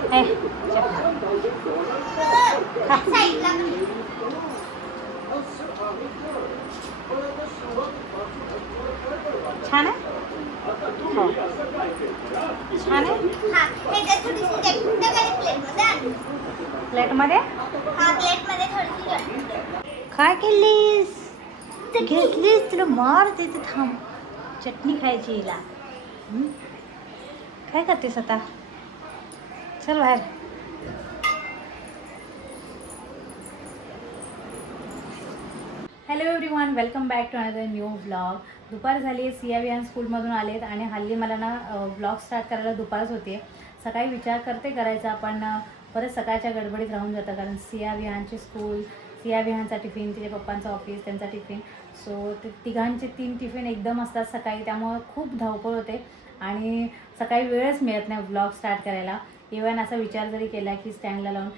हे, खा. छान आहे. हो छान आहे. प्लेटमध्ये काय केलीस? तर घेतलीस तुला मार देते. थांब, चटणी खायची हिला. काय करतेस आता? चल बाहेर. Hello everyone, welcome back to another new vlog. दुपार झाली, सिया विहान स्कूलमधून आलेत आणि हल्ली मला ना व्लॉग स्टार्ट करायला दुपारच होते. सकाळी विचार करते करायचा, पण परत सकाळच्या गडबडीत राहून जातं, कारण सिया विहानची स्कूल, सिया विहानचा टिफिन, तिच्या पप्पांचा ऑफिस, त्यांचा टिफिन. सो ते तिघांचे 3 टिफिन एकदम असतात सकाळी, त्यामुळं खूप धावपळ होते आणि सकाळी वेळच मिळत नाही व्लॉग स्टार्ट करायला. इवन असा विचार जरी केला की स्टँडला लावून,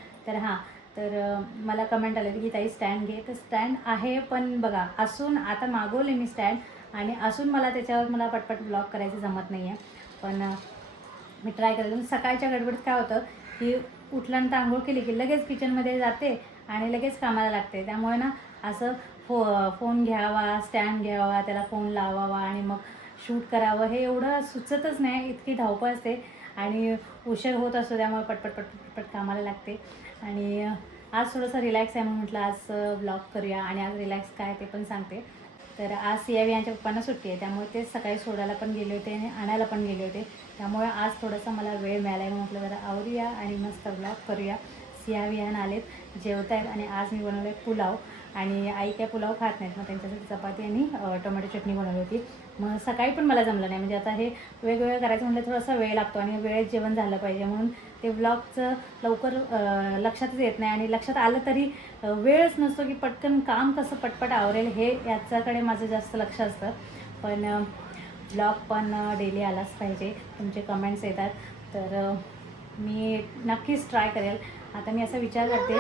तर मला कमेंट आले की ताई स्टँड घे. तर स्टँड आहे, पण बघा असून आता मागवले मी स्टँड, आणि असून मला त्याच्यावर मला पटपट ब्लॉग करायचं जमत नाही आहे. पण मी ट्राय करते. सकाळच्या गडबडीत काय होतं की उठल्यानंतर आंघोळ केली की लगेच किचनमध्ये जाते आणि लगेच कामाला लागते. त्यामुळे ना असं फोन घ्यावा, स्टँड घ्यावा, त्याला फोन लावावा आणि मग शूट करावं, हे एवढं सुचतच नाही. इतकी धावपळ असते आणि उशीर होत असतो, त्यामुळे पटपट पटपट पटपट कामाला लागते. आणि आज थोडंसं रिलॅक्स आहे म्हणून म्हटलं आज ब्लॉग करूया. आणि आज रिलॅक्स काय ते पण सांगते. तर आज सिया विहानच्या पप्पांना सुट्टी आहे, त्यामुळे ते सकाळी सोडायला पण गेले होते आणि आणायला पण गेले होते. त्यामुळे आज थोडासा मला वेळ मिळाला आहे, म्हटलं जरा आवरूया आणि मस्त ब्लॉग करूया. सिया विहान आलेत, जेवत आहेत आणि आज मी बनवलं आहे पुलाव. आणि आई काय पुलाव खात नाहीत, मग त्यांच्यासाठी चपाती आणि टोमॅटो चटणी बनवली होती. मग सकाळी पण मला जमलं नाही, म्हणजे आता हे वेगवेगळं करायचं म्हटलं थोडासा वेळ लागतो आणि वेळेत जेवण झालं पाहिजे, म्हणून ते व्लॉगचं लवकर लक्षातच येत नाही. आणि लक्षात आलं तरी वेळच नसतो की पटकन काम कसं पटपट आवरेल, हे याच्याकडे माझं जास्त लक्ष असतं. पण व्लॉग पण डेली आलाच पाहिजे. तुमचे कमेंट्स येतात, तर मी नक्कीच ट्राय करेल. आता मी असा विचार करते,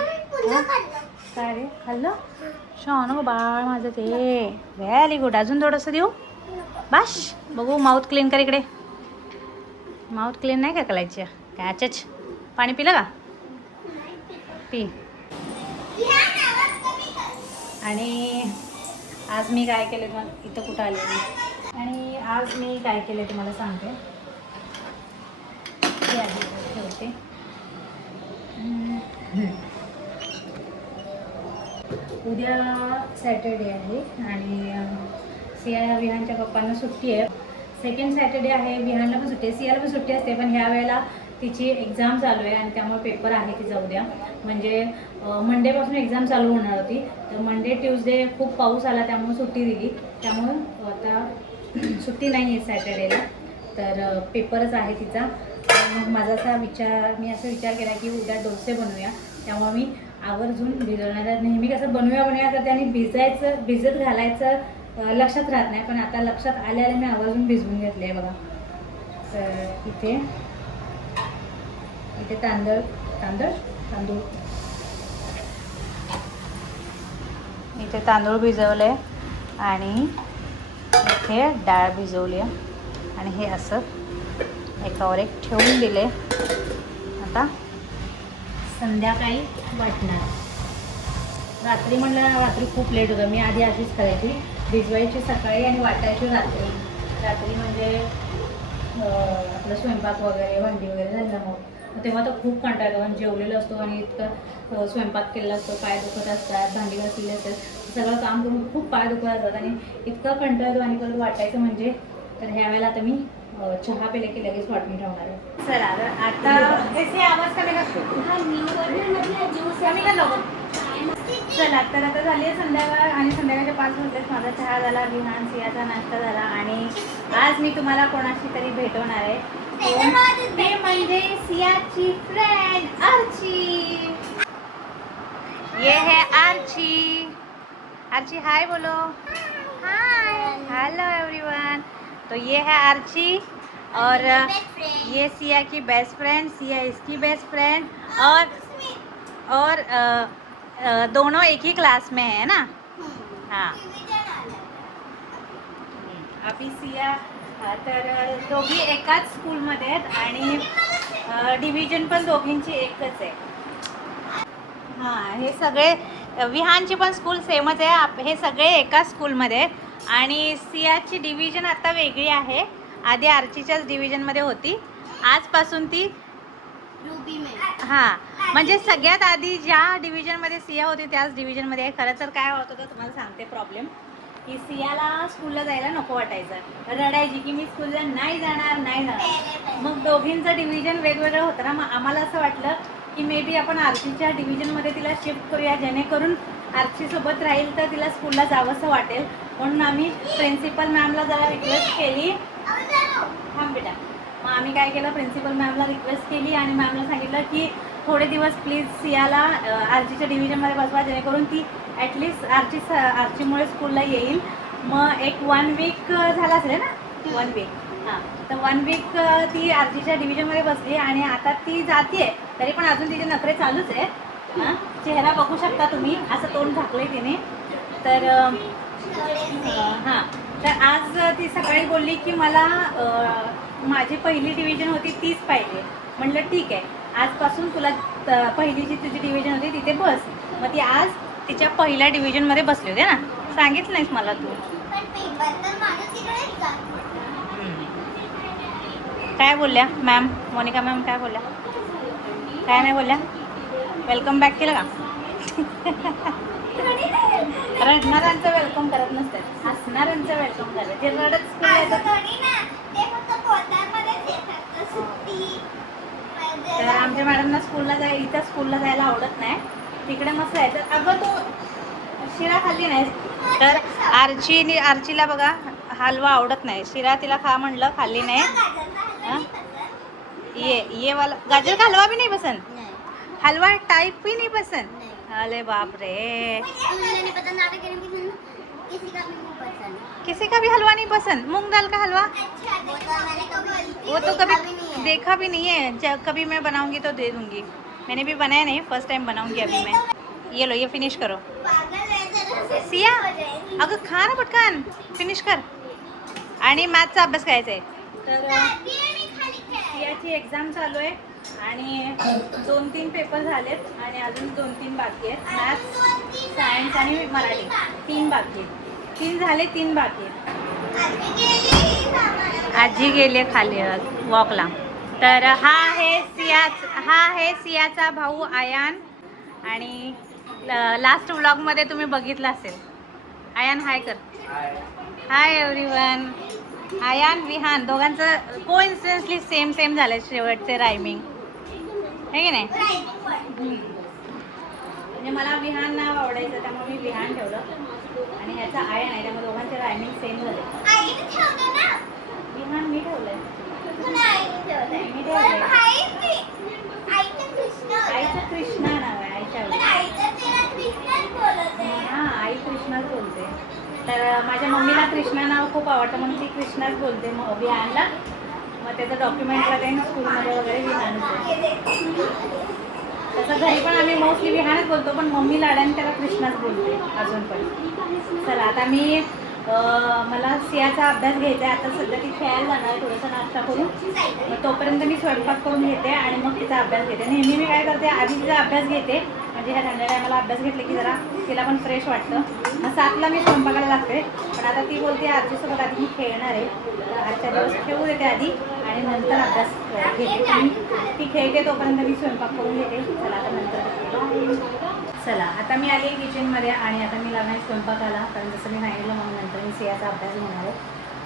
काय रे खाल्लं? छान गो बाळ माझं, ते व्हेरी गुड. अजून थोडंसं देऊ? बाश, बघू. माउथ क्लीन कर इकडे. माउथ क्लीन नाही का करायची? काचच. पाणी पिलं का? पी. आणि आज मी काय केले, मग इथं कुठं आले मी, आणि आज मी काय केले तुम्हाला सांगते. ठेवते. उद्या सॅटर्डे आहे आणि सिया विहानच्या पप्पांना सुट्टी आहे. सेकंड सॅटर्डे आहे, विहानला पण सुट्टी आहे, सियाला पण सुट्टी असते. पण ह्या वेळेला तिची एक्झाम चालू आहे आणि त्यामुळे पेपर आहे तिचा उद्या. म्हणजे मंडेपासून एक्झाम चालू होणार होती, तर मंडे ट्यूजडे खूप पाऊस आला, त्यामुळे सुट्टी दिली. त्यामुळं आता सुट्टी नाही आहे सॅटर्डेला, तर पेपरच आहे तिचा. मग माझा मी असा विचार केला की उद्या डोसे बनवूया. त्यामुळे मी आवर्जून भिजवणार. नेहमी कसं बनवूया तर त्याने भिजत घालायचं लक्षात राहत नाही, पण आता लक्षात आले मी आवर्जून भिजवून घेतले आहे बघा. तर इथे इथे तांदूळ भिजवले आणि इथे डाळ भिजवली आहे आणि हे असं एकावर एक ठेवून दिले. आता संध्याकाळी वाटणार. रात्री म्हणलं, रात्री खूप लेट होतं. मी आधी अशीच करायची, भिजवायची सकाळी आणि वाटायची रात्री म्हणजे आपलं स्वयंपाक वगैरे, भांडी वगैरे झालं. मग तेव्हा तर खूप कंटाळा येतो, आणि जेवलेलं असतो आणि इतकं स्वयंपाक केलेला असतो, पाय दुखत असतात, भांडी घासलेली असतात, सगळं काम करून खूप पाय दुखत असतात आणि इतकं कंटाळा येतो. आणि परत वाटायचं म्हणजे, तर ह्या वेळेला आता मी चहा पिले की लगेच वाटून ठेवणार आहे. चला आता आवाज कमी चला. तर आता झाली आहे संध्याकाळ आणि संध्याकाळच्या 5 वाजलेत. माझा चहा झाला, विहान सियाचा नाश्ता झाला आणि आज मी तुम्हाला कोणाशी तरी भेटवणार आहे. ते म्हणजे सियाची फ्रेंड आर्ची. ये है आर्ची. आर्ची हाय बोलो. हाय. Hello everyone. तो ये है आर्ची और ये सिया की बेस्ट फ्रेंड, सिया इसकी बेस्ट फ्रेंड, और दोनों एक ही क्लास में है ना. हाँ. अभी सिया तर दोघी एकाच स्कूलमध्ये आहेत आणि डिव्हिजन पण दोघींची एकच आहे. हां, हे सगळे विहानची पण स्कूल सेमच आहे. हे सगळे एकाच स्कूलमध्ये. आणि सियाची डिव्हिजन आता वेगळी आहे. आधी आर्चीच्याच डिव्हिजनमध्ये होती. आजपासून ती हां, म्हणजे सगळ्यात आधी ज्या डिव्हिजनमध्ये सिया होती त्याच डिव्हिजनमध्ये आहे. खरं तर काय होत होतं तुम्हाला सांगते प्रॉब्लेम, की सियाला स्कूलला जायला नको वाटायचं. रडायची की मी स्कूलला नाही जाणार. मग दोघींचं डिव्हिजन वेगवेगळं होतं ना. मग आम्हाला असं वाटलं की मे बी आपण आर्चीच्या डिव्हिजनमध्ये तिला शिफ्ट करूया, जेणेकरून आर्चीसोबत राहील तर तिला स्कूलला जावंसं वाटेल. म्हणून आम्ही प्रिन्सिपल मॅमला जरा रिक्वेस्ट केली. थांब बेटा. मग आम्ही काय केलं, प्रिन्सिपल मॅमला रिक्वेस्ट केली आणि मॅमला सांगितलं की थोडे दिवस प्लीज सियाला आर्चीच्या डिव्हिजनमध्ये बसवा, जेणेकरून ती ॲटलिस्ट आर्चीमुळे स्कूलला येईल. मग एक 1 वीक झाला असेल ना, 1 वीक. हां, तर 1 वीक ती आर्चीच्या डिव्हिजनमध्ये बसली आणि आता ती जाते. तरी पण अजून तिचे नखरे चालूच आहे. हां, चेहरा बघू शकता तुम्ही, असं तोंड झाकलं आहे तिने. तर हां, तर आज ती सकाळी बोलली की मला माझी पहिली डिव्हिजन होती तीच पाहिजे. म्हटलं ठीक आहे, आजपासून तुला पहिली जी तुझी डिव्हिजन होती तिथे बस. मग ती आज तिच्या पहिल्या डिव्हिजनमध्ये बसली होती ना. सांगितलं नाहीस मला तू. काय बोलल्या मॅम, मोनिका मॅम काय बोलल्या? काय नाही बोलल्या? वेलकम बॅक केलं का? रडणाऱ्यांचं वेलकम करत नसतात, हसणाऱ्यांचं वेलकम करतात. जे रडत तर आमच्या मॅडमना इथं स्कूलला जायला आवडत नाही. तिकडे मस्त जायचं. अगं तू शिरा खाल्ली नाहीस तर आर्चीला बघा हलवा आवडत नाही. शिरा तिला खा म्हणलं, खाल्ली नाही. हां, ये वाला गाजर का हलवा भी नहीं पसंद? हलवा टाइप भी नहीं पसंद? अरे बाप रे, किसी का भी हलवा नहीं पसंद? मूंग दाल का हलवा वो तो कभी देखा भी नहीं है. कभी मैं बनाऊंगी तो दे दूंगी. मैंने भी बनाया नहीं, फर्स्ट टाइम बनाऊंगी अभी मैं. ये लो, ये फिनिश करो. सिया अगं खा ना पटकन, फिनिश कर. आणि मॅथचा अभ्यास करायचा आहे. तर सियाची एक्झाम चालू आहे आणि 2-3 पेपर झालेत आणि अजून 2-3 बाकी आहेत. मॅथ्स, सायन्स आणि मराठी 3 बाकी आहेत. 3 झाले, 3 बाकी आहेत. आजी गेले खाली वॉकला. तर हा आहे सियाचा भाऊ आयान. आणि लास्ट व्लॉगमध्ये तुम्ही बघितलं असेल. आयान हाय कर. Hi everyone. आयान विहान दोघांचं कोइन्सिडेंटली सेम झालं शेवटचे रायमिंग, आहे की नाही? म्हणजे मला विहान नाव आवडायचं त्यामुळे मी विहान ठेवलं आणि ह्याचा आयन आहे, त्यामुळे दोघांचे रायमिंग सेम झाले. विहान मी ठेवलंय. आईचं कृष्णा नाव आहे. हां, आई कृष्णाच बोलते. तर माझ्या मम्मीला कृष्णा नाव खूप आवडतं म्हणून ती कृष्णाच बोलते. मग विहानला, मग त्याचं डॉक्युमेंटला काही स्कूलमध्ये वगैरे विहानच आहे. तसं घरी पण आम्ही मोस्टली विहानच बोलतो, पण मम्मी लाडाने त्याला कृष्णाच बोलते अजून पण. चला आता मला सियाचा अभ्यास घ्यायचा आहे. आता सध्या ती खेळायला जाणार आहे, थोडासा नाश्ता करून. मग तोपर्यंत मी स्वयंपाक करून घेते आणि मग तिचा अभ्यास घेते. नेहमी मी काय करते, आधी तिचा अभ्यास घेते, म्हणजे ह्या थंड्या टायमाला अभ्यास घेतले की जरा तिला पण फ्रेश वाटतं. मग 7ला मी स्वयंपाकाला लागते. पण आता ती बोलते आजीसोबत आधी मी खेळणार आहे, तर आजच्या दिवस खेळू देते आधी आणि नंतर अभ्यास घेते. ती खेळते तोपर्यंत मी स्वयंपाक करून घेते. चला आता नंतर चला आता मी आली किचनमध्ये आणि आता मी लागणार स्वयंपाकाला. कारण जसं मी सांगितलं मग नंतर मी सियाचा अभ्यास घेणार आहे.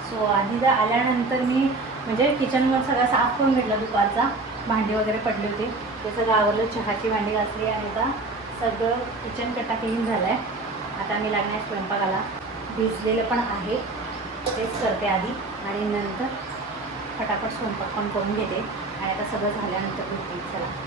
सो आधी जर आल्यानंतर मी म्हणजे किचनवर सगळं साफ करून घेतलं. दुपारचा भांडी वगैरे पडली होती ते सगळं आवरलं, चहाची भांडी घासली आणि आता सगळं किचन कट्टा क्लीन झालं आहे. आता मी लागणार स्वयंपाकाला. भिजलेलं पण आहे, तेच करते आधी आणि नंतर फटाफट स्वयंपाक पण करून घेते आणि आता सगळं झाल्यानंतर भेटते. चला